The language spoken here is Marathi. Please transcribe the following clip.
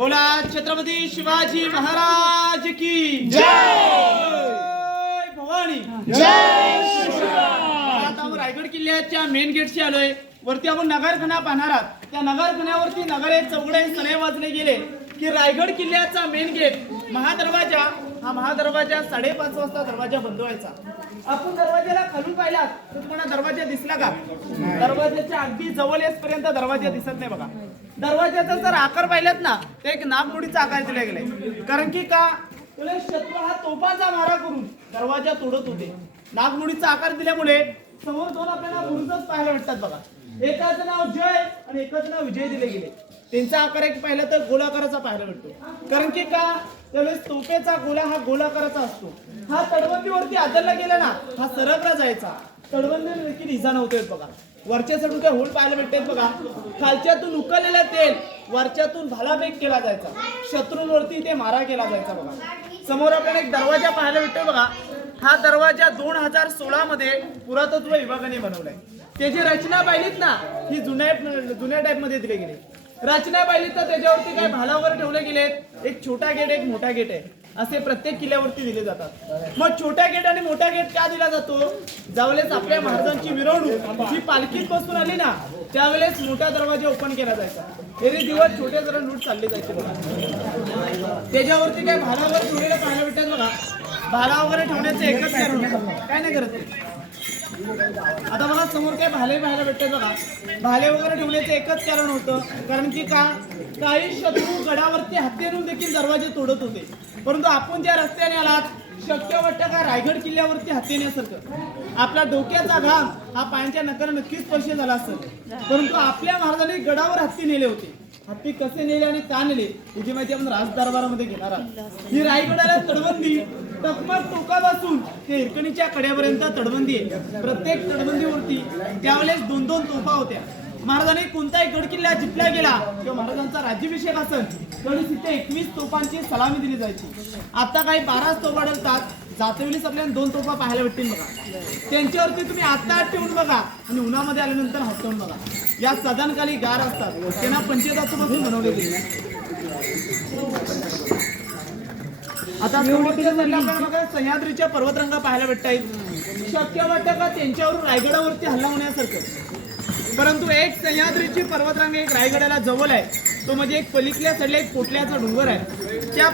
बोला छत्रपती शिवाजी महाराज की जय! भवानी! आता आपण रायगड किल्ल्याच्या मेन गेटशी आलोय. वरती आपण नगरखाना पाहणार आहात. त्या नगरखान्यावरती नगर चौघडे सणे वाजले गेले की रायगड किल्ल्याचा मेन गेट महादरवाजा हा महादरवाजा साडेपाच वाजता दरवाजा बंद व्हायचा. आपण दरवाजाला खालून पाहिलात तर तुम्हाला दरवाजा दिसला का? दरवाजाच्या अगदी जवळ येसपर्यंत दरवाजा दिसत नाही बघा. दरवाजाचा जर आकार पाहिलात ना तर एक नागमोडीचा आकार दिला गेलाय. कारण की का? तुला शत्रू हा तोफाचा मारा करून दरवाजा तोडत होते. नागमोडीचा आकार दिल्यामुळे समोर दोन आपल्याला बुरुजच पाहायला भेटतात बघा. एकाचं नाव जय आणि एकाचं नाव विजय दिले गेले. त्यांचा आकार एक पाहिला तर गोलाकाराचा पाहायला भेटतो. कारण की का? त्यावेळेस तोफेचा गोला हा गोलाकाराचा असतो. हा तडबंदीवरती आदरला गेला ना हा सरकला जायचा. तडबंदी देखील इजा नव्हते बघा. वरच्या सडून काय होल पाहायला भेटतात बघा. खालच्यातून उकळलेलं तेल वरच्यातून भालाफेक केला जायचा. शत्रूंवरती ते मारा केला जायचा बघा. समोर आपण एक दरवाजा पाहायला भेटतो बघा. हा दरवाजा दोन हजार सोळा मध्ये पुरातत्व विभागाने बनवलाय. त्याची रचना पाहिलीत ना ही जुन्या जुन्या टाईपमध्ये दिली गेली. रचना पाहिली तर त्याच्यावरती काय भाला वगैरे ठेवले गेलेत. एक छोटा गेट एक मोठा गेट आहे. असे प्रत्येक किल्ल्यावरती दिले जातात. मग छोट्या गेट आणि मोठा गेट का दिला जातो? ज्यावेळेस आपल्या महाराजांची मिरवणूक ही पालखीत बसून आली ना त्यावेळेस मोठा दरवाजा ओपन केला जायचा. तरी दिवस छोटे जरा लूट चालले जायचे बघा. त्याच्यावरती काय भाला वगैरे ठेवलेलं पाहायला भेटतात बघा. भाला वगैरे ठेवण्याचं एकच कारण. काय नाही करत आता बघा समोर काय भाले पाहायला भेटतात बघा. भाले वगैरे ठेवण्याचं एकच कारण होतं. कारण की का काही शत्रू गडावरती हत्येरून देखील दरवाजे तोडत होते. परंतु आपण ज्या रस्त्याने आलात शक्य वाटतं का रायगड किल्ल्यावरती हत्ती नेण्यासारखं? आपला डोक्याचा घाम हा पायांच्या नकारा नक्कीच स्पर्श झाला असेल. परंतु आपल्या महाराजांनी गडावर हत्ती नेले होते. हत्ती कसे नेले आणि का नेले याची माहिती आपण राज दरबारामध्ये घेणार आहोत. ही रायगडाला तडबंदी टकमक टोकापासून ते हिरकणीच्या कड्यापर्यंत तडबंदी आहे. प्रत्येक तडबंदीवरती त्यावेळेस दोन दोन तोफा होत्या. महाराजांनी कोणताही गड किल्ला जिंकला गेला किंवा महाराजांचा राज्याभिषेक असेल तरी तिथे एकवीस तोफांची सलामी दिली जायची. आता काही बाराच तोफा डलतात जातेवेळीच आपल्याला दोन तोफा पाहायला भेटतील बघा. त्यांच्यावरती तुम्ही आत्ता ठेवून बघा आणि उन्हामध्ये आल्यानंतर हटवून बघा. या सदनकाली गार असतात. त्यांना पंचधातूपासून बनवले गेले. आता सह्याद्रीच्या पर्वतरंग पाहायला भेटता येईल. शक्य वाटतं का त्यांच्यावरून रायगडावरती हल्ला होण्यासारखं? परंतु एक सह्याद्रीची पर्वतरांग एक रायगडाला जवळ आहे. तो म्हणजे एक पलीकडल्या साईडला एक पोटल्याचा डोंगर आहे. त्या